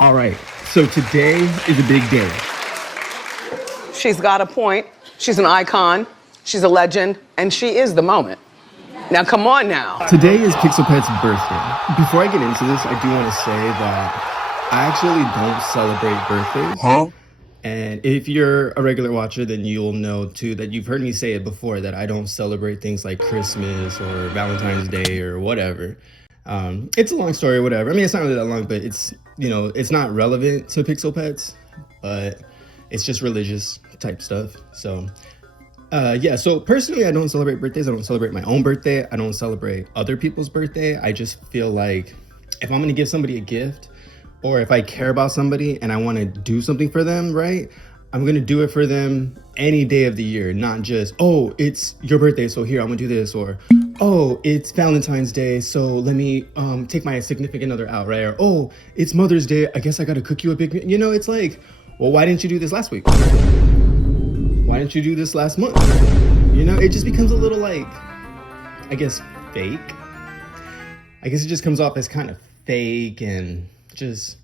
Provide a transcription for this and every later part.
All right, so today is a big day. She's got a point. She's an icon. She's a legend. And she is the moment. Now, come on now. Today is Pixel Pet's birthday. Before I get into this, I do want to say that I actually don't celebrate birthdays. And if you're a regular watcher, then you'll know too that you've heard me say it before that I don't celebrate things like Christmas or Valentine's Day or whatever. It's a long story or whatever. I mean, it's not really that long, but it's not relevant to Pixel Pets, but it's just religious type stuff. So, so personally, I don't celebrate birthdays. I don't celebrate my own birthday. I don't celebrate other people's birthday. I just feel like if I'm going to give somebody a gift, or if I care about somebody and I want to do something for them, right? I'm going to do it for them any day of the year, not just, oh, it's your birthday, so here, I'm going to do this, or, oh, it's Valentine's Day, so let me take my significant other out, right? Or, oh, it's Mother's Day, I guess I got to cook you a big, it's like, well, why didn't you do this last week? Why didn't you do this last month? It just becomes a little like, I guess, fake. I guess it just comes off as kind of fake and just,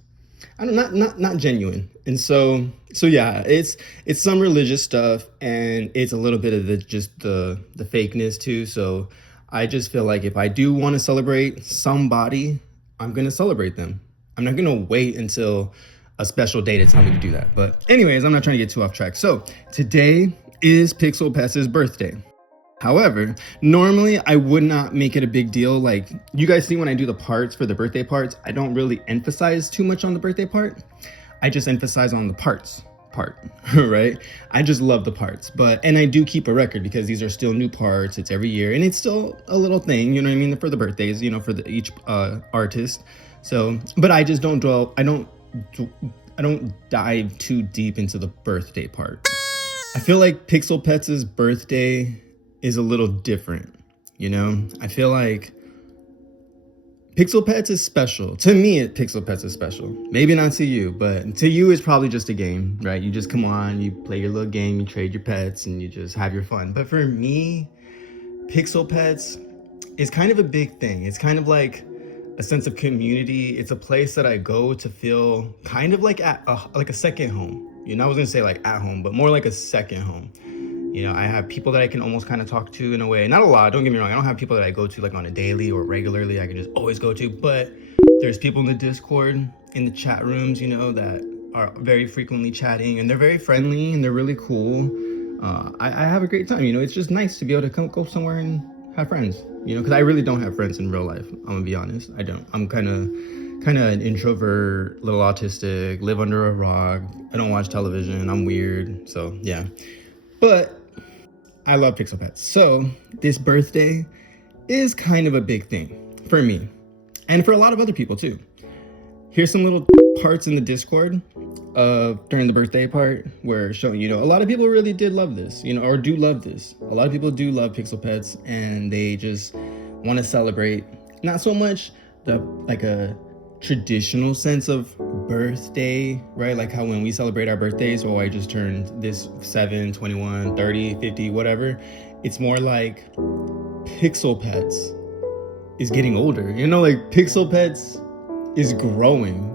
I don't know, not genuine. And so yeah, it's some religious stuff, and it's a little bit of the fakeness too. So I just feel like if I do want to celebrate somebody, I'm gonna celebrate them. I'm not gonna wait until a special day to tell me to do that. But anyways, I'm not trying to get too off track. So today is Pixel Pet's birthday. However, normally I would not make it a big deal. Like you guys see when I do the parts for the birthday parts, I don't really emphasize too much on the birthday part. I just emphasize on the parts part, right? I just love the parts, and I do keep a record because these are still new parts. It's every year, and it's still a little thing, you know what I mean? For the birthdays, for each artist. So, but I just don't I don't dive too deep into the birthday part. I feel like Pixel Pet's birthday is a little different, I feel like Pixel Pet's is special. To me, Pixel Pet's is special. Maybe not to you, but to you it's probably just a game, right? You just come on, you play your little game, you trade your pets, and you just have your fun. But for me, Pixel Pet's is kind of a big thing. It's kind of like a sense of community. It's a place that I go to feel kind of like like a second home. I was gonna say like at home, but more like a second home. I have people that I can almost kind of talk to in a way. Not a lot, don't get me wrong. I don't have people that I go to like on a daily or regularly. I can just always go to. But there's people in the Discord, in the chat rooms, that are very frequently chatting. And they're very friendly and they're really cool. I have a great time. It's just nice to be able to go somewhere and have friends. Because I really don't have friends in real life. I'm going to be honest. I don't. I'm kind of an introvert, little autistic, live under a rock. I don't watch television. I'm weird. So, yeah. But I love Pixel Pet's. So this birthday is kind of a big thing for me and for a lot of other people too. Here's some little parts in the Discord during the birthday part where showing, a lot of people really did love this, or do love this. A lot of people do love Pixel Pet's and they just want to celebrate, not so much like a traditional sense of birthday, right? Like how when we celebrate our birthdays, I just turned this 7, 21, 30, 50, whatever. It's more like Pixel Pet's is getting older. Like Pixel Pet's is growing.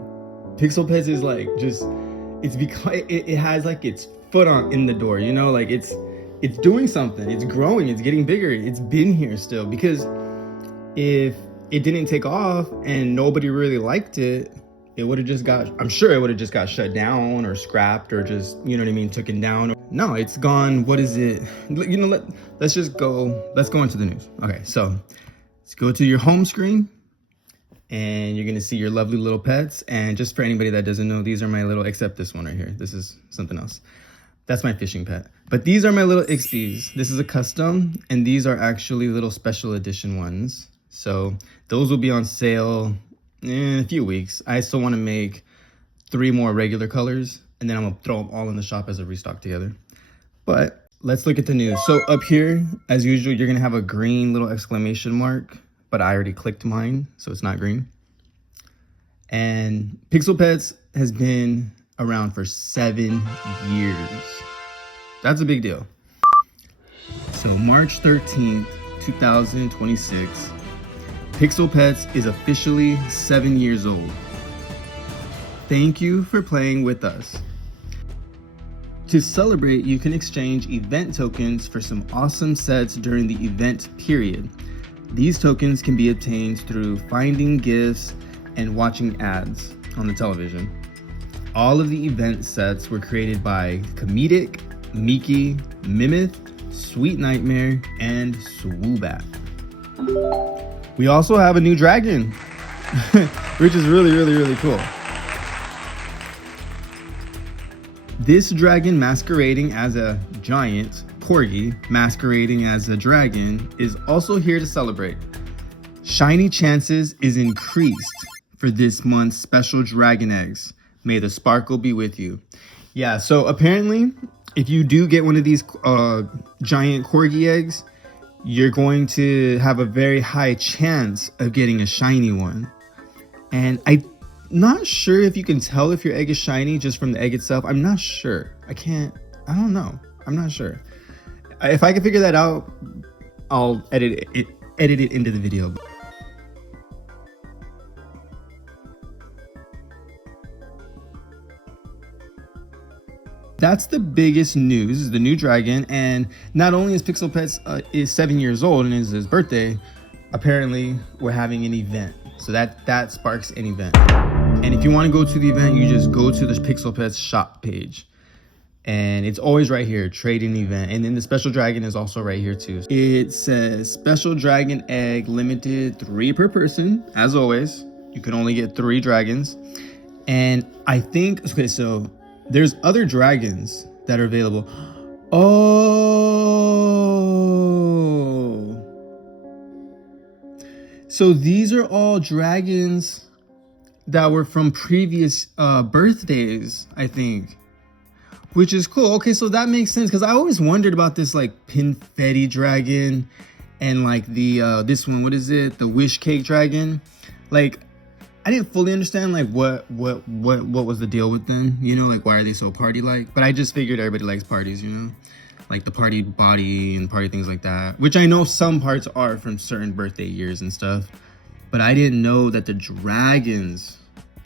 Pixel Pet's is like it's because it has like its foot in the door, like it's doing something. It's growing. It's getting bigger. It's been here still, because if it didn't take off and nobody really liked it, I'm sure it would have just got shut down or scrapped or just, taken down. No, it's gone. What is it? Let's go into the news. Okay, so let's go to your home screen and you're going to see your lovely little pets. And just for anybody that doesn't know, these are my except this one right here. This is something else. That's my fishing pet. But these are my little Ixpies. This is a custom, and these are actually little special edition ones. So those will be on sale in a few weeks. I still want to make 3 more regular colors, and then I'm going to throw them all in the shop as a restock together. But let's look at the news. So up here, as usual, you're going to have a green little exclamation mark, but I already clicked mine, so it's not green. And Pixel Pet's has been around for 7 years. That's a big deal. So March 13th, 2026, Pixel Pet's is officially 7 years old. Thank you for playing with us. To celebrate, you can exchange event tokens for some awesome sets during the event period. These tokens can be obtained through finding gifts and watching ads on the television. All of the event sets were created by Comedic, Miki, Mimith, Sweet Nightmare, and Swoobat. We also have a new dragon, which is really cool. This dragon masquerading as a giant corgi, masquerading as a dragon, is also here to celebrate. Shiny chances is increased for this month's special dragon eggs. May the sparkle be with you. Yeah, so apparently, if you do get one of these giant corgi eggs, you're going to have a very high chance of getting a shiny one. And I'm not sure if you can tell if your egg is shiny just from the egg itself. I'm not sure. I don't know. I'm not sure. If I can figure that out, I'll edit it into the video. That's the biggest news, the new dragon. And not only is Pixel Petz is 7 years old and is his birthday, apparently we're having an event. So that sparks an event. And if you want to go to the event, you just go to the Pixel Petz shop page. And it's always right here, trading event. And then the special dragon is also right here too. It says special dragon egg, limited 3 per person. As always, you can only get 3 dragons. And I think, okay, so there's other dragons that are available. Oh. So these are all dragons that were from previous birthdays, I think. Which is cool. Okay, so that makes sense, because I always wondered about this like Pinfetti dragon and like the this one, what is it? The wish cake dragon. Like, I didn't fully understand like what was the deal with them, you know, like why are they so party like? But I just figured everybody likes parties, you know, like the party body and party things like that, which I know some parts are from certain birthday years and stuff, but I didn't know that the dragons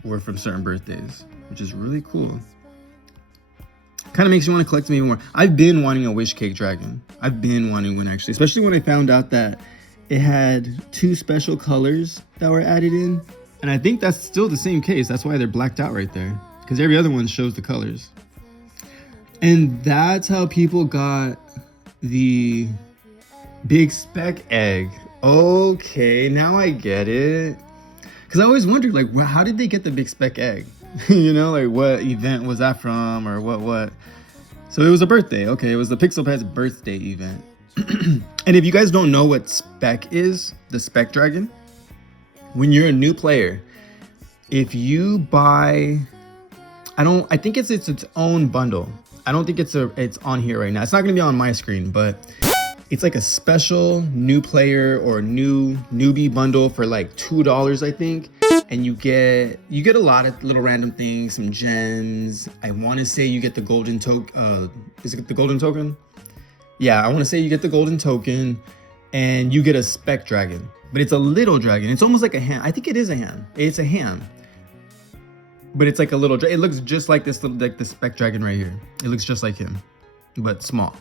were from certain birthdays, which is really cool. Kind of makes you want to collect them even more. I've been wanting a wish cake dragon. I've been wanting one actually, especially when I found out that it had 2 special colors that were added in. And I think that's still the same case. That's why they're blacked out right there, because every other one shows the colors. And that's how people got the big spec egg. Okay, now I get it. Because I always wondered, like, how did they get the big spec egg? You know, like what event was that from, or what? So it was a birthday. Okay, it was the Pixel Petz birthday event. And if you guys don't know what spec is, the spec dragon, when you're a new player, if you buy, I think it's its own bundle. I don't think it's on here right now. It's not gonna be on my screen, but it's like a special new player or newbie bundle for like $2, I think. And you get a lot of little random things, some gems. I want to say you get the golden token. Is it the golden token? Yeah, I want to say you get the golden token, and you get a spec dragon. But it's a little dragon. It's almost like a ham. I think it is a ham. It's a ham. But it's like a little dragon. It looks just like this, like the spec dragon right here. It looks just like him, but small.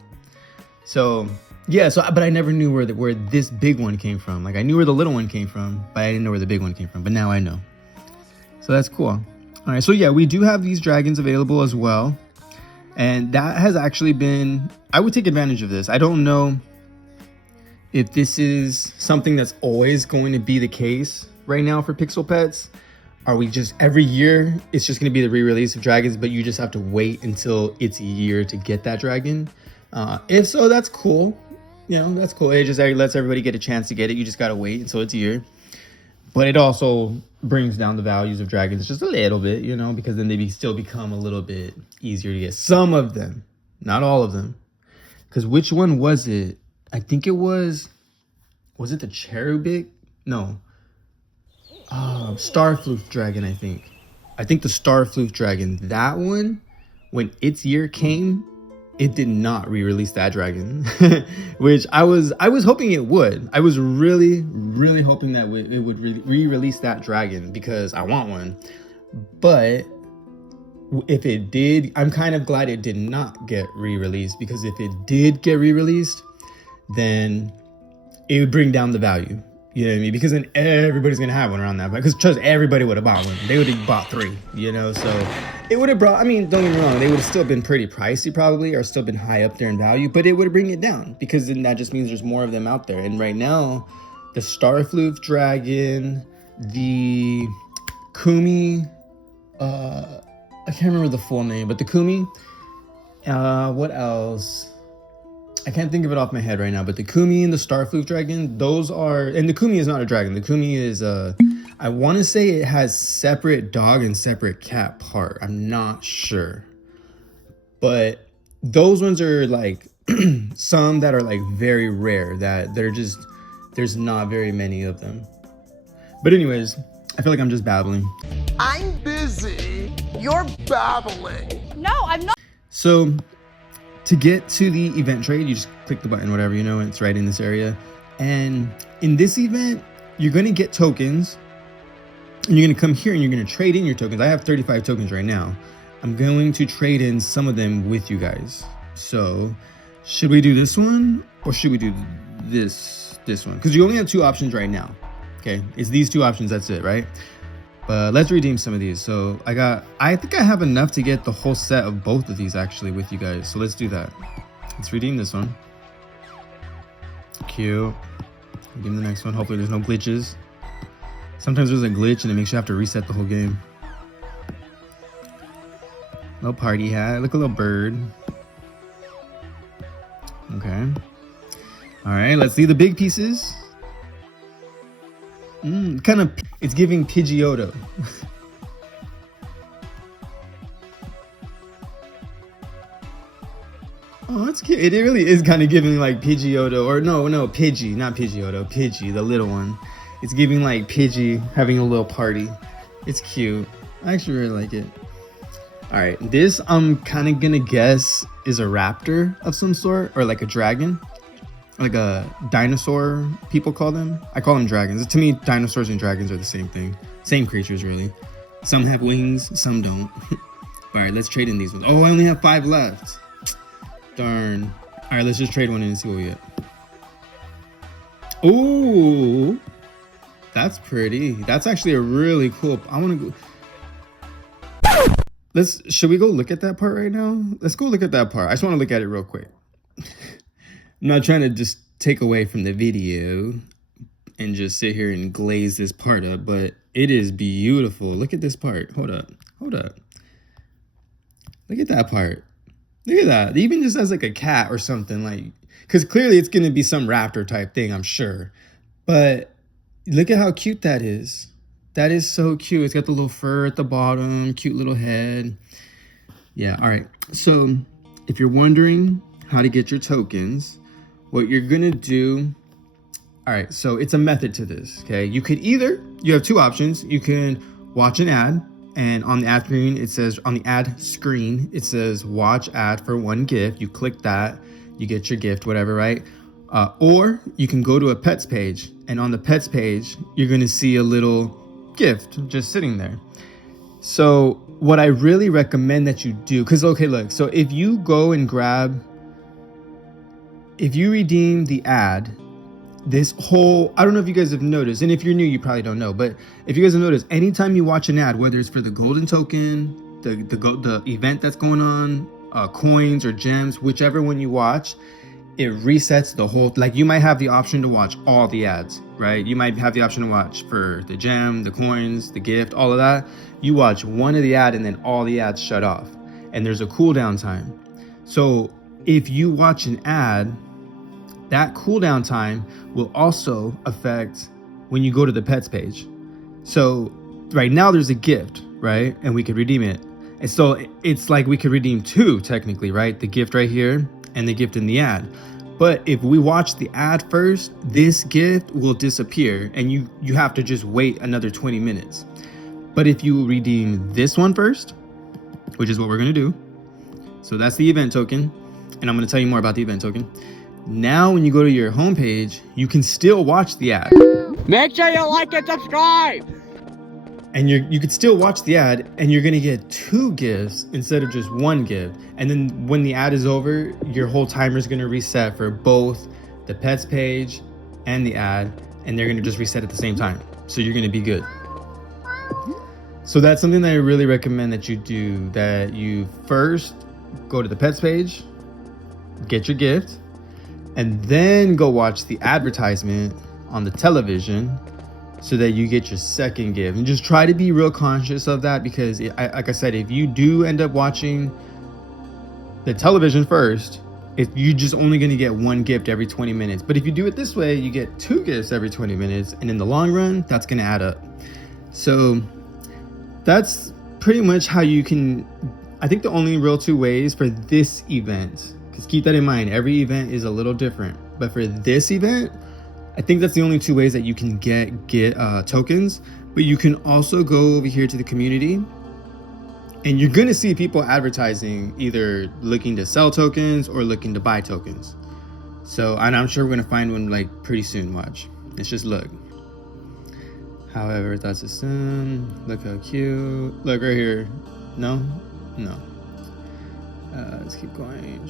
So yeah. But I never knew where this big one came from. Like I knew where the little one came from, but I didn't know where the big one came from. But now I know. So that's cool. All right. So yeah, we do have these dragons available as well, and that has actually been. I would take advantage of this. I don't know if this is something that's always going to be the case right now for Pixel Petz. Are we just every year it's just going to be the re-release of dragons, but you just have to wait until it's a year to get that dragon? If so, that's cool. You know, that's cool. It just lets everybody get a chance to get it. You just got to wait until it's a year. But it also brings down the values of dragons just a little bit, you know, because then they still become a little bit easier to get. Some of them, not all of them. Because which one was it? I think it was it the cherubic? No. Starfloof dragon, I think. I think the Starfloof dragon, that one, when its year came, it did not re-release that dragon, which I was hoping it would. I was really hoping that it would re-release that dragon because I want one. But if it did, I'm kind of glad it did not get re-released, because if it did get re-released, then it would bring down the value. You know what I mean? Because then everybody's gonna have one around that. Because trust, everybody would have bought one. They would have bought 3. You know, so it would have brought. I mean, don't get me wrong. They would have still been pretty pricey, probably, or still been high up there in value. But it would bring it down, because then that just means there's more of them out there. And right now, the Starfloof Dragon, the Kumi, I can't remember the full name, but the Kumi. What else? I can't think of it off my head right now, but the Kumi and the Starfloof Dragon, those are, and the Kumi is not a dragon. The Kumi is, I want to say it has separate dog and separate cat part. I'm not sure. But those ones are like some that are like very rare, that they're just, there's not very many of them. But anyways, I feel like I'm just babbling. I'm busy. You're babbling. No, I'm not. So to get to the event trade, you just click the button, whatever, you know, it's right in this area. And in this event, you're going to get tokens, and you're going to come here and you're going to trade in your tokens. I have 35 tokens right now. I'm going to trade in some of them with you guys. So should we do this one, or should we do this one? Because you only have 2 options right now. Okay, it's these 2 options, that's it, right? But let's redeem some of these. So I think I have enough to get the whole set of both of these actually with you guys. So let's do that. Let's redeem this one. Cute. Redeem the next one. Hopefully there's no glitches. Sometimes there's a glitch and it makes you have to reset the whole game. Little party hat. Look, a little bird. Okay. All right, let's see the big pieces. Kind of, it's giving Pidgeotto. Oh, that's cute. It really is kind of giving like Pidgeotto, or no, Pidgey, not Pidgeotto, Pidgey, the little one. It's giving like Pidgey having a little party. It's cute. I actually really like it. All right, this I'm kind of gonna guess is a raptor of some sort, or like a dragon. Like a dinosaur, people call them. I call them dragons. To me, dinosaurs and dragons are the same thing. Same creatures, really. Some have wings, some don't. All right, let's trade in these ones. Oh, I only have 5 left. Darn. All right, let's just trade one in and see what we get. Ooh, that's pretty. That's actually a really cool. I want to go. Should we go look at that part right now? Let's go look at that part. I just want to look at it real quick. I'm not trying to just take away from the video and just sit here and glaze this part up, but it is beautiful. Look at this part. Hold up. Look at that part. Look at that. Even just as like a cat or something, like, because clearly it's going to be some raptor type thing, I'm sure. But look at how cute that is. That is so cute. It's got the little fur at the bottom, cute little head. Yeah, all right. So if you're wondering how to get your tokens, what you're gonna do, all right, so it's a method to this, okay? You have 2 options. You can watch an ad, and on the ad screen, it says watch ad for 1 gift. You click that, you get your gift, whatever, right? Or you can go to a Petz page, and on the Petz page, you're gonna see a little gift just sitting there. So what I really recommend that you do, because okay, look, so if you go and if you redeem the ad, this whole, I don't know if you guys have noticed, and if you're new, you probably don't know, but if you guys have noticed, anytime you watch an ad, whether it's for the golden token, the event that's going on, coins or gems, whichever one you watch, it resets the whole, like you might have the option to watch all the ads, right? You might have the option to watch for the gem, the coins, the gift, all of that. You watch one of the ad and then all the ads shut off, and there's a cooldown time. So if you watch an ad, that cooldown time will also affect when you go to the Petz page. So right now there's a gift, right? And we could redeem it. And so it's like we could redeem 2 technically, right? The gift right here and the gift in the ad. But if we watch the ad first, this gift will disappear and you have to just wait another 20 minutes. But if you redeem this one first, which is what we're gonna do, so that's the event token, and I'm gonna tell you more about the event token. Now, when you go to your homepage, you can still watch the ad. Make sure you like and subscribe. and you could still watch the ad, and you're gonna get 2 gifts instead of just 1 gift. And then when the ad is over, your whole timer is gonna reset for both the Petz page and the ad, and they're gonna just reset at the same time. So you're gonna be good. So that's something that I really recommend that you do, that you first go to the Petz page, get your gift, and then go watch the advertisement on the television so that you get your second gift. And just try to be real conscious of that, because like I said, if you do end up watching the television first, if you just only going to get 1 gift every 20 minutes. But if you do it this way, you get 2 gifts every 20 minutes, and in the long run, that's going to add up. So that's pretty much how you can, I think the only real 2 ways for this event, because keep that in mind, every event is a little different, but for this event, I think that's the only 2 ways that you can get tokens. But you can also go over here to the community, and you're gonna see people advertising, either looking to sell tokens or looking to buy tokens. So, and I'm sure we're gonna find one like pretty soon. Watch. Let's just look. However, that's a sim. Look how cute. Look right here. No. Let's keep going.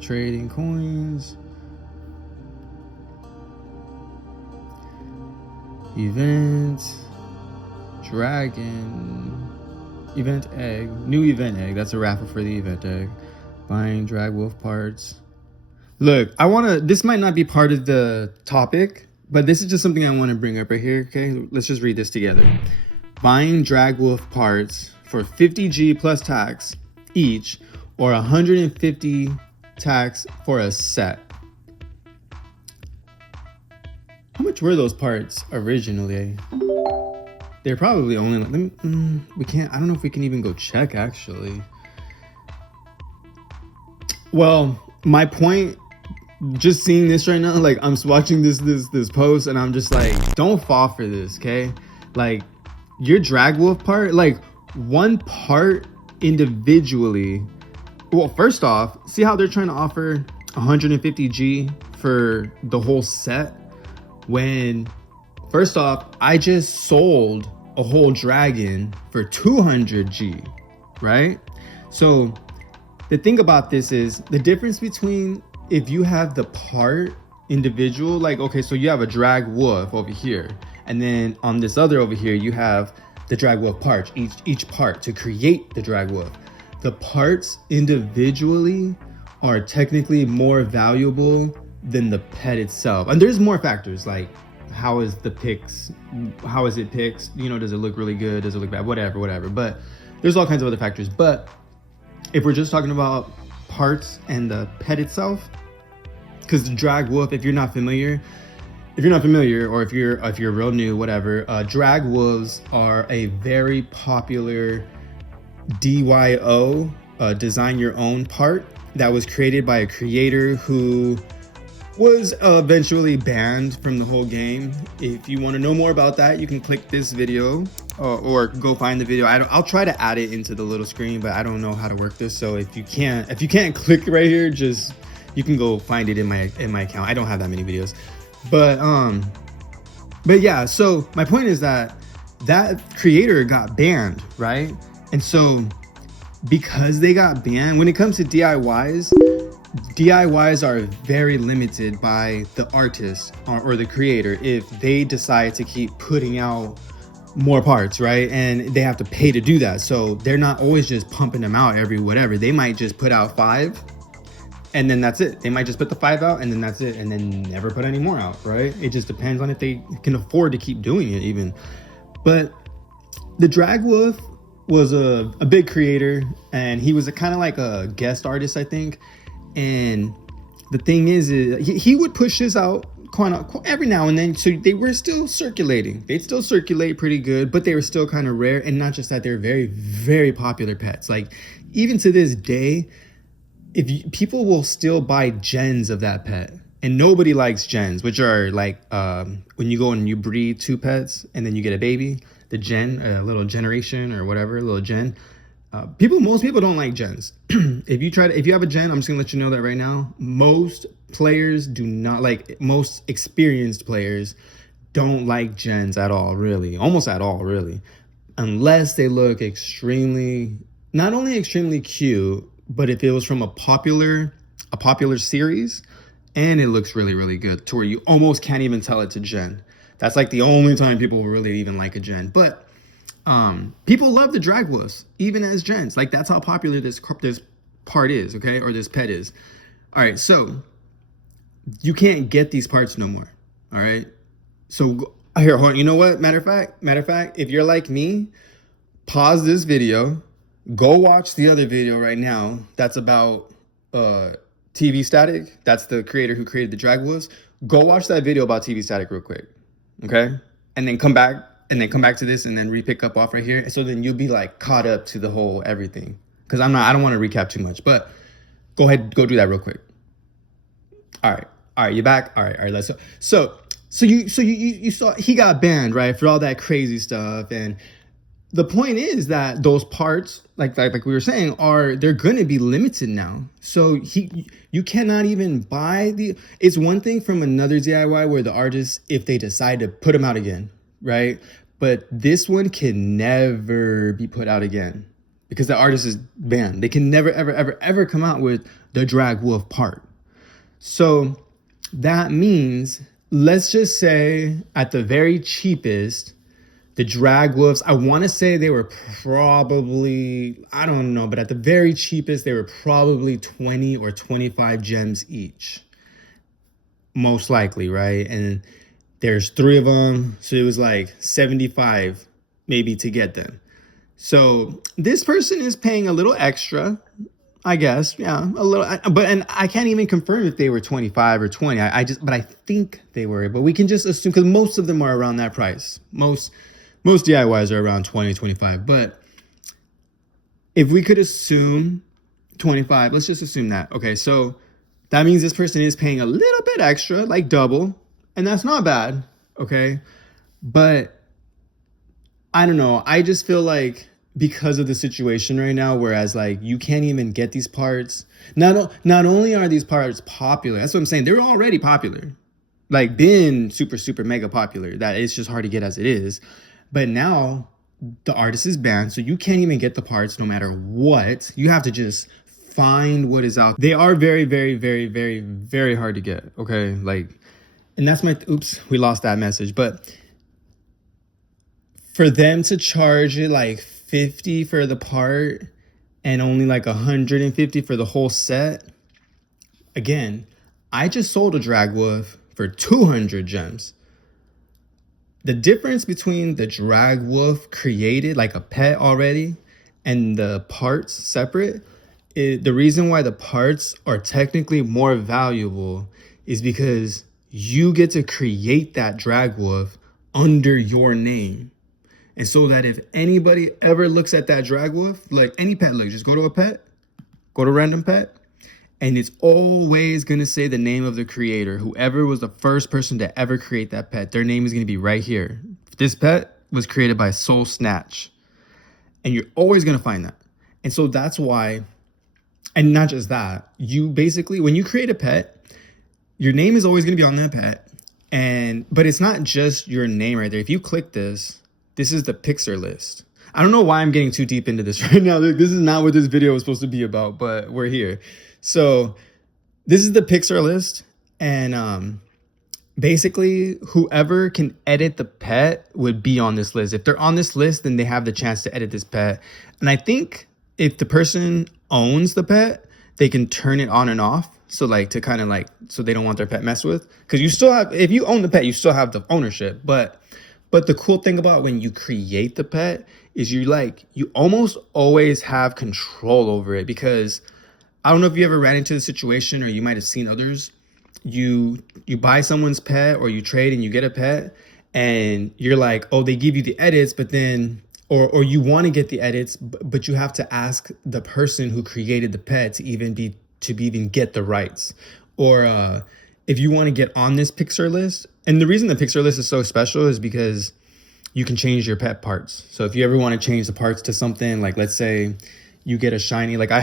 Trading coins. Event dragon, event egg, new event egg. That's a raffle for the event egg. Buying drag wolf parts. Look, this might not be part of the topic, but this is just something I want to bring up right here. Okay, let's just read this together. Buying drag wolf parts for 50G plus tax each, or 150 tax for a set. How much were those parts originally? They're probably only, we can't, I don't know if we can even go check actually. Well, my point, just seeing this right now, like I'm watching this post, and I'm just like, don't fall for this, okay? Like your drag wolf part, like 1 part individually. Well, first off, see how they're trying to offer 150G for the whole set? When, first off, I just sold a whole dragon for 200G, right? So the thing about this is the difference between, if you have the part individual, like, okay, so you have a drag wolf over here, and then on this other over here, you have the drag wolf parts, each part to create the drag wolf. The parts individually are technically more valuable than the pet itself. And there's more factors, like how is it picked? You know, does it look really good? Does it look bad? Whatever. But there's all kinds of other factors. But if we're just talking about parts and the pet itself, because the drag wolf, if you're not familiar, or if you're real new, whatever, drag wolves are a very popular DYO, design your own part, that was created by a creator who was eventually banned from the whole game. If you want to know more about that, you can click this video or go find the video. I'll try to add it into the little screen, but I don't know how to work this. So if you can't click right here, just you can go find it in my account. I don't have that many videos, but yeah. So my point is that creator got banned, right? And so because they got banned, when it comes to DIYs are very limited by the artist or the creator if they decide to keep putting out more parts, right? And they have to pay to do that. So they're not always just pumping them out every whatever. They might just put out 5 and then that's it. They might just put the 5 out and then that's it, and then never put any more out, right? It just depends on if they can afford to keep doing it even. But the Drag Wolf was a big creator, and he was a kind of like a guest artist, I think. And the thing is he would push this out every now and then, so they were still circulating. They'd still circulate pretty good, but they were still kind of rare. And not just that, they're very, very popular pets. Like even to this day, people will still buy gens of that pet, and nobody likes gens, which are like when you go and you breed 2 pets and then you get a baby, the gen, a little generation or whatever, a little gen. Most people don't like gens. If you have a gen, I'm just gonna let you know that right now, most players do not like, most experienced players don't like gens at all, really. Almost at all, really. Unless they look not only extremely cute, but if it was from a popular series and it looks really, really good to where you almost can't even tell it's a gen. That's like the only time people will really even like a gen. But people love the drag wolves, even as gens. Like, that's how popular this part is, okay? Or this pet is. All right, so you can't get these parts no more, all right? So here, hold on. You know what? Matter of fact, if you're like me, pause this video, go watch the other video right now. That's about TV Static. That's the creator who created the drag wolves. Go watch that video about TV Static real quick, okay? And then come back to this and then re-pick up off right here. So then you'll be like caught up to the whole everything. Because I don't want to recap too much, but go ahead, go do that real quick. All right, you back? All right, let's go. So you saw he got banned, right, for all that crazy stuff. And the point is that those parts, like we were saying, they're gonna be limited now. So you cannot even buy it's one thing from another DIY where the artists, if they decide to put them out again, right? But this one can never be put out again because the artist is banned. They can never, ever come out with the drag wolf part. So that means, let's just say at the very cheapest, the drag wolves, I want to say they were probably, I don't know, but at the very cheapest, they were probably 20 or 25 gems each. Most likely, right? And there's 3 of them. So it was like 75 maybe to get them. So this person is paying a little extra, I guess. Yeah, a little. And I can't even confirm if they were 25 or 20. But I think they were. But we can just assume, because most of them are around that price. Most DIYs are around 20, 25. But if we could assume 25, let's just assume that. Okay, so that means this person is paying a little bit extra, like double. And that's not bad, okay? But I don't know. I just feel like because of the situation right now, whereas like you can't even get these parts. Not only are these parts popular, that's what I'm saying. They're already popular, like been super, super mega popular. That it's just hard to get as it is. But now the artist is banned, so you can't even get the parts no matter what. You have to just find what is out. They are very, very, very, very, very hard to get, okay? Like, and that's oops, we lost that message. But for them to charge it like 50 for the part and only like 150 for the whole set. Again, I just sold a drag wolf for 200 gems. The difference between the drag wolf created like a pet already and the parts separate, the reason why the parts are technically more valuable is because you get to create that drag wolf under your name. And so that if anybody ever looks at that drag wolf, like any pet, look, just go to a pet, go to random pet, and it's always going to say the name of the creator. Whoever was the first person to ever create that pet, their name is going to be right here. This pet was created by Soul Snatch. And you're always going to find that. And so that's why, and not just that, you basically, when you create a pet, your name is always going to be on that pet. But it's not just your name right there. If you click this is the Pixar list. I don't know why I'm getting too deep into this right now. This is not what this video was supposed to be about, but we're here. So this is the Pixar list. And basically, whoever can edit the pet would be on this list. If they're on this list, then they have the chance to edit this pet. And I think if the person owns the pet, they can turn it on and off. So like to kind of like, so they don't want their pet messed with. Because you still have, if you own the pet, you still have the ownership. But the cool thing about when you create the pet is you almost always have control over it. Because I don't know if you ever ran into the situation, or you might have seen others. You buy someone's pet or you trade and you get a pet and you're like, oh, they give you the edits, but then, or you want to get the edits, but you have to ask the person who created the pet to even get the rights. Or if you want to get on this Pixar list, and the reason the Pixar list is so special is because you can change your pet parts. So if you ever want to change the parts to something, like let's say you get a shiny, like I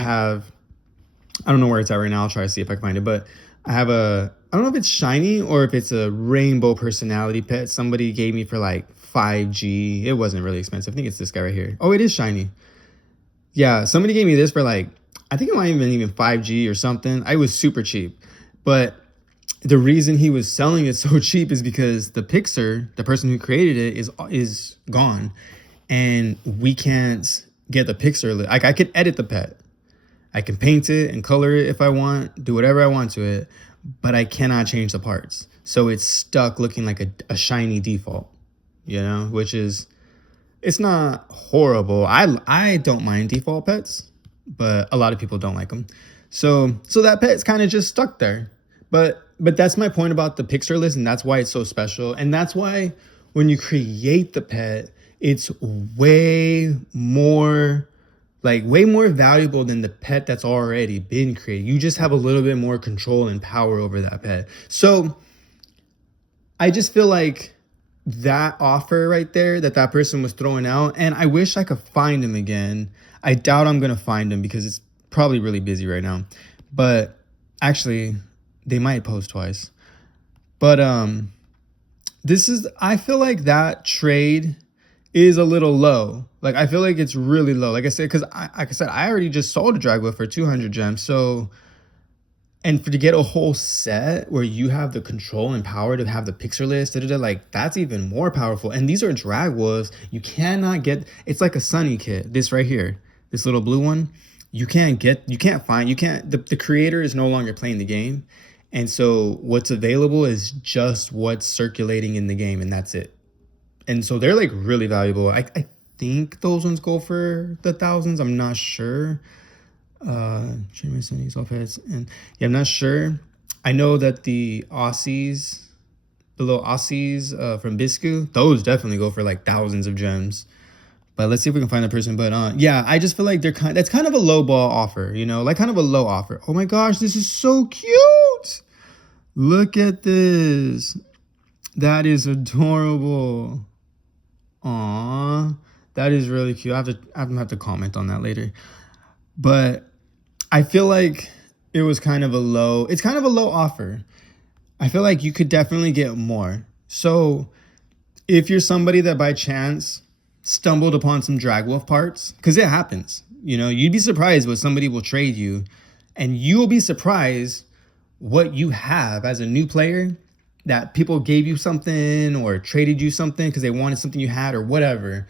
don't know where it's at right now. I'll try to see if I can find it, but I don't know if it's shiny or if it's a rainbow personality pet somebody gave me for like 5G. It wasn't really expensive. I think it's this guy right here. Oh, it is shiny. Yeah, somebody gave me this for like, I think it might have been even 5G or something. I was super cheap. But the reason he was selling it so cheap is because the Pixar, the person who created it, is gone. And we can't get the Pixar. Like, I could edit the pet. I can paint it and color it if I want, do whatever I want to it, but I cannot change the parts. So it's stuck looking like a shiny default, which is, it's not horrible. I don't mind default pets, but a lot of people don't like them. So that pet's kind of just stuck there. But that's my point about the Pixar list, and that's why it's so special. And that's why when you create the pet, it's way more valuable than the pet that's already been created. You just have a little bit more control and power over that pet. So I just feel like that offer right there that person was throwing out, and I wish I could find him again. I doubt I'm gonna find him because it's probably really busy right now. But actually, they might post twice. But I feel like that trade is a little low. Like, I feel like it's really low. Like I said, because I already just sold a Dragwood for 200 gems. So, and to get a whole set where you have the control and power to have the Pixar list, like, that's even more powerful. And these are Dragwoods. You cannot get, it's like a Sunny kit. This right here, this little blue one, the creator is no longer playing the game. And so what's available is just what's circulating in the game, and that's it. And so they're like really valuable. I think those ones go for the thousands. I'm not sure. And yeah, I'm not sure. I know that the Aussies, the little Aussies from Biscu, those definitely go for like thousands of gems. But let's see if we can find the person. But yeah, I just feel like that's kind of a low ball offer, like kind of a low offer. Oh my gosh, this is so cute. Look at this. That is adorable. Aw, that is really cute. I'm gonna have to comment on that later. But I feel like it's kind of a low offer. I feel like you could definitely get more. So if you're somebody that by chance stumbled upon some Dragwolf parts, because it happens, you'd be surprised what somebody will trade you, and you'll be surprised what you have as a new player, that people gave you something or traded you something because they wanted something you had or whatever.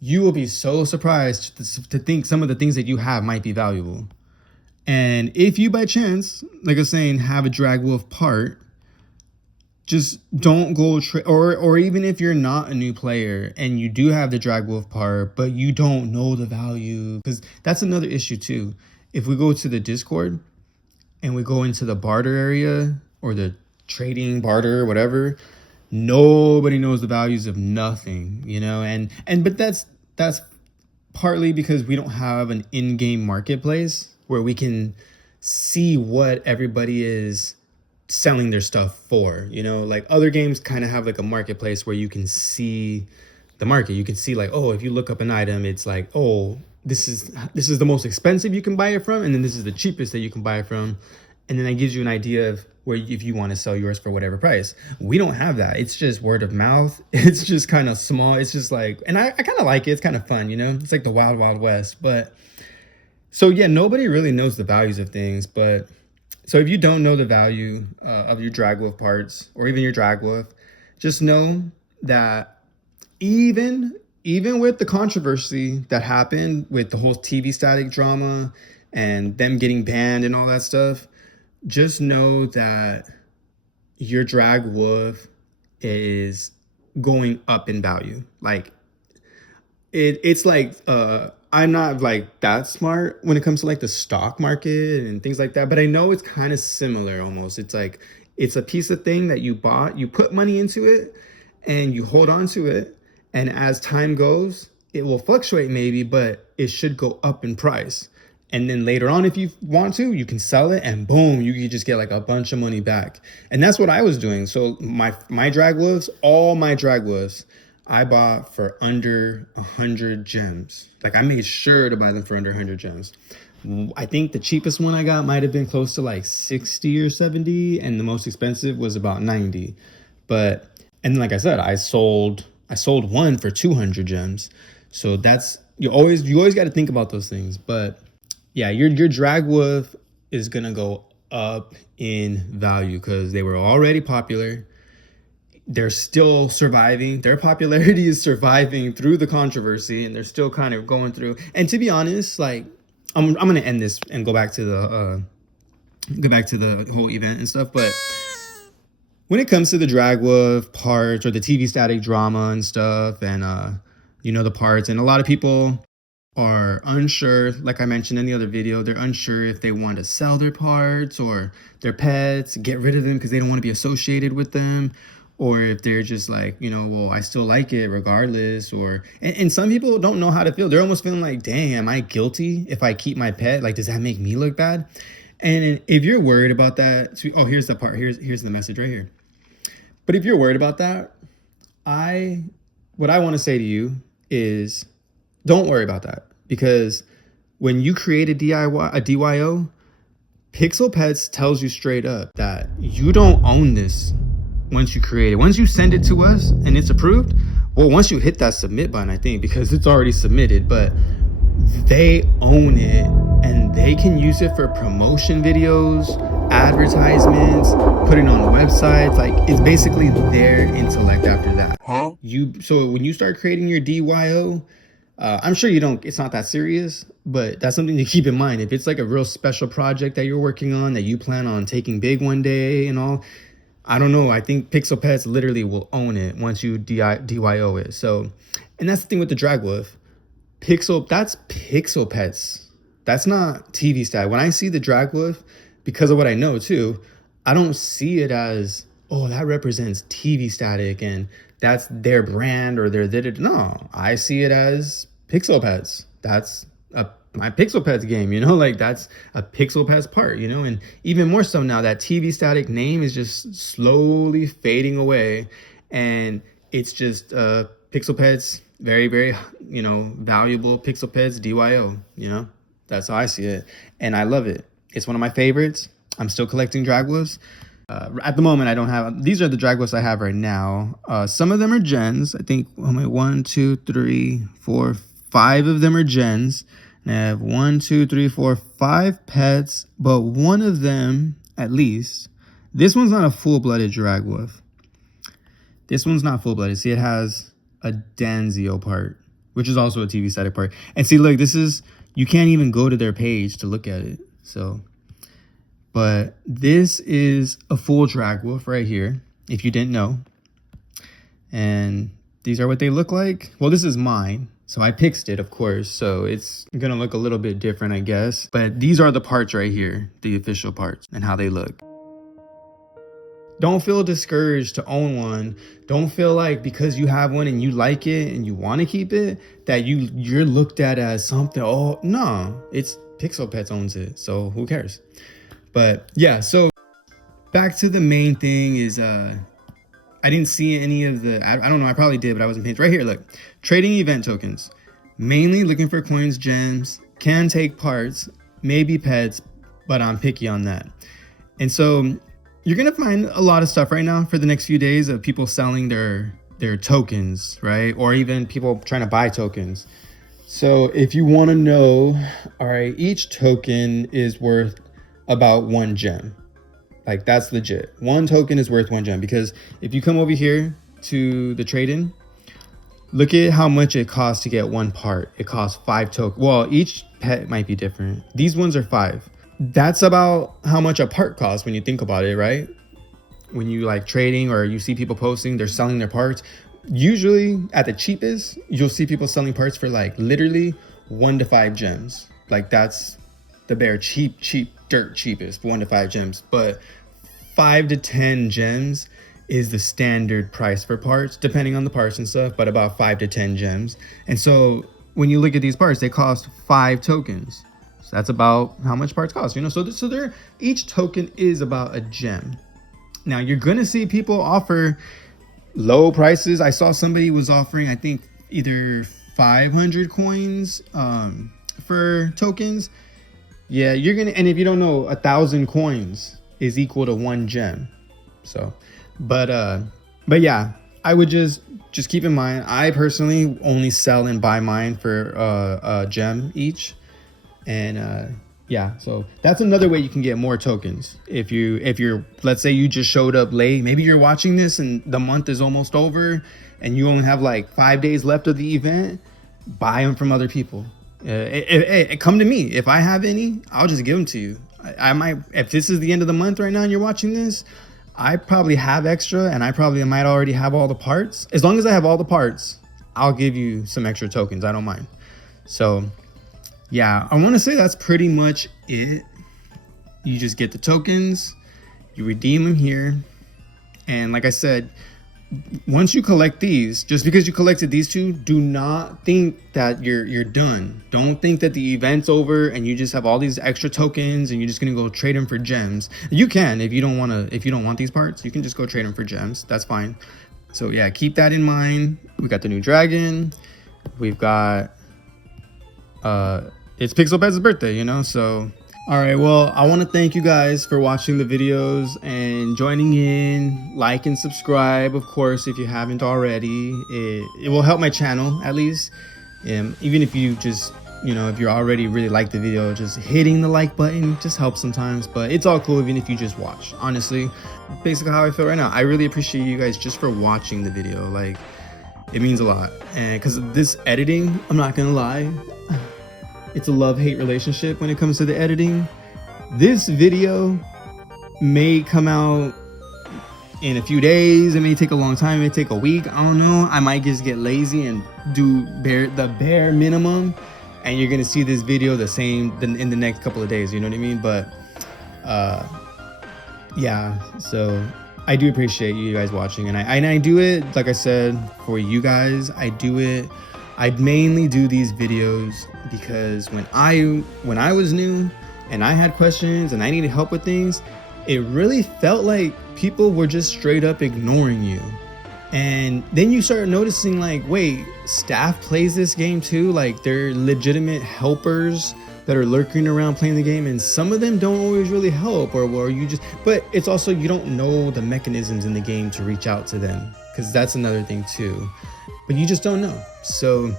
You will be so surprised to think some of the things that you have might be valuable. And if you by chance, like I was saying, have a Dragwolf part, just don't go or even if you're not a new player and you do have the Dragwolf part, but you don't know the value, because that's another issue too. If we go to the Discord and we go into the barter area or the trading, barter, whatever, nobody knows the values of nothing, but that's partly because we don't have an in-game marketplace where we can see what everybody is selling their stuff for. Like other games kind of have like a marketplace where you can see the market. You can see like, oh, if you look up an item, it's like, oh, this is the most expensive you can buy it from, and then this is the cheapest that you can buy it from, and then that gives you an idea of where if you want to sell yours for whatever price. We don't have that. It's just word of mouth. It's just kind of small. It's just like, and I kind of like it. It's kind of fun, It's like the wild, wild west. But so yeah, nobody really knows the values of things. But so if you don't know the value of your Dragwolf parts or even your Dragwolf, just know that even with the controversy that happened with the whole TV static drama and them getting banned and all that stuff, just know that your Dragwolf is going up in value. Like it's like I'm not like that smart when it comes to like the stock market and things like that, but I know it's kind of similar almost. It's like it's a piece of thing that you bought, you put money into it, and you hold on to it, and as time goes, it will fluctuate maybe, but it should go up in price. And then later on, if you want to, you can sell it and boom, you can just get like a bunch of money back. And that's what I was doing. So my Dragwolves, all my Dragwolves, I bought for under 100 gems. Like I made sure to buy them for under 100 gems. I think the cheapest one I got might have been close to like 60 or 70, and the most expensive was about 90. But and like I said, I sold one for 200 gems. So that's you always got to think about those things. But yeah, your drag wolf is gonna go up in value because they were already popular. They're still surviving. Their popularity is surviving through the controversy, and they're still kind of going through. And to be honest, like I'm gonna end this and go back to the whole event and stuff. But when it comes to the drag wolf parts or the TV static drama and stuff, and the parts, and a lot of people are unsure, like I mentioned in the other video, they're unsure if they want to sell their parts or their pets, get rid of them because they don't want to be associated with them, or if they're just like, well, I still like it regardless, and some people don't know how to feel. They're almost feeling like, dang, am I guilty if I keep my pet? Like, does that make me look bad? And if you're worried about that, here's the part, here's the message right here. But if you're worried about that, what I want to say to you is, don't worry about that, because when you create a DYO, Pixel Petz tells you straight up that you don't own this once you create it. Once you send it to us and it's approved, well, once you hit that submit button, I think, because it's already submitted, but they own it and they can use it for promotion videos, advertisements, putting on websites. Like, it's basically their intellect after that. So when you start creating your DYO, I'm sure it's not that serious, but that's something to keep in mind. If it's like a real special project that you're working on, that you plan on taking big one day and all, I don't know. I think Pixel Petz literally will own it once you DYO it. So, and that's the thing with the drag wolf. That's Pixel Petz. That's not TV Static. When I see the drag wolf, because of what I know too, I don't see it as, oh, that represents TV Static and that's their brand or their. No, I see it as Pixel Petz. That's my Pixel Petz game, like that's a Pixel Petz part, and even more so now that TV Static name is just slowly fading away, and it's just Pixel Petz, very, very, valuable Pixel Petz DYO, that's how I see it, and I love it. It's one of my favorites. I'm still collecting drag wolves. At the moment, I don't have, these are the drag wolves I have right now. Some of them are gens. I think 1, 2, 3, 4, 5 of them are gens. And I have 1, 2, 3, 4, 5 pets, but one of them, at least, this one's not a full-blooded drag wolf. This one's not full-blooded. See, it has a Danzio part, which is also a TV static part. And see, look, you can't even go to their page to look at it. So, but this is a full drag wolf right here, if you didn't know. And these are what they look like. Well, this is mine. So I pixed it, of course, so it's gonna look a little bit different, I guess. But these are the parts right here, the official parts, and how they look. Don't feel discouraged to own one. Don't feel like because you have one and you like it and you want to keep it, that you're looked at as something. Oh, no, it's Pixel Petz owns it, so who cares? But yeah, so back to the main thing is, I didn't see any of the, I don't know, I probably did, but I wasn't paying. Right here, look. Trading event tokens. Mainly looking for coins, gems, can take parts, maybe pets, but I'm picky on that. And so you're going to find a lot of stuff right now for the next few days of people selling their tokens, right? Or even people trying to buy tokens. So if you want to know, all right, each token is worth about 1 gem. Like, that's legit. 1 token is worth 1 gem, because if you come over here to the trade-in, look at how much it costs to get 1 part. It costs 5 tokens. Well, each pet might be different. These ones are 5. That's about how much a part costs when you think about it, right? When you like trading or you see people posting, they're selling their parts. Usually at the cheapest, you'll see people selling parts for like literally 1 to 5 gems. Like, that's the bare cheap, dirt cheapest, 1 to 5 gems. But 5 to 10 gems is the standard price for parts, depending on the parts and stuff, but about 5 to 10 gems. And so when you look at these parts, they cost 5 tokens. So that's about how much parts cost, so each token is about a gem. Now you're gonna see people offer low prices. I saw somebody was offering, I think, either 500 coins for tokens. Yeah, you're gonna, and if you don't know, 1,000 coins is equal to 1 gem. So, but yeah, I would just keep in mind, I personally only sell and buy mine for a gem each. And yeah, so that's another way you can get more tokens. If you're, let's say you just showed up late, maybe you're watching this and the month is almost over and you only have like 5 days left of the event, buy them from other people. Come to me. If I have any, I'll just give them to you. I might, if this is the end of the month right now and you're watching this, I probably have extra, and I probably might already have all the parts. As long as I have all the parts, I'll give you some extra tokens. I don't mind. So yeah, I want to say that's pretty much it. You just get the tokens, you redeem them here, and like I said, once you collect these, just because you collected these two, do not think that you're done. Don't think that the event's over and you just have all these extra tokens and you're just gonna go trade them for gems. You can, if you don't want these parts, you can just go trade them for gems. That's fine. So yeah, keep that in mind. We got the new dragon. We've got it's Pixel Petz's birthday, you know, so all right, well, I want to thank you guys for watching the videos and joining in. Like and subscribe, of course, if you haven't already. It will help my channel, at least. Even if you just, you know, if you already really like the video, just hitting the like button just helps sometimes. But it's all cool even if you just watch. Honestly, basically how I feel right now. I really appreciate you guys just for watching the video. Like, it means a lot. And because of this editing, I'm not gonna lie, it's a love-hate relationship when it comes to the editing. This video may come out in a few days. It may take a long time. It may take a week. I don't know. I might just get lazy and do the bare minimum, and you're gonna see this video the same in the next couple of days. You know what I mean? But yeah. So I do appreciate you guys watching, and I do it, like I said, for you guys. I mainly do these videos because when I was new and I had questions and I needed help with things, it really felt like people were just straight up ignoring you. And then you start noticing, like, wait, staff plays this game too? Like, they're legitimate helpers that are lurking around playing the game, and some of them don't always really help, or you just, but it's also, you don't know the mechanisms in the game to reach out to them, because that's another thing too. But you just don't know. So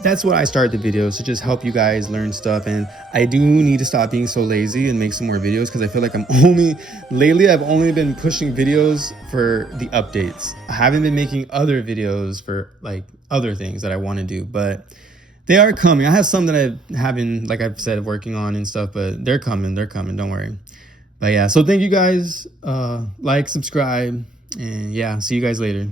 that's why I started the videos, to just help you guys learn stuff. And I do need to stop being so lazy and make some more videos, because I feel like lately I've only been pushing videos for the updates. I haven't been making other videos for like other things that I want to do, but they are coming. I have some that I haven't, like I've said, working on and stuff, but they're coming, don't worry. But yeah, so thank you guys. Like, subscribe, and yeah, see you guys later.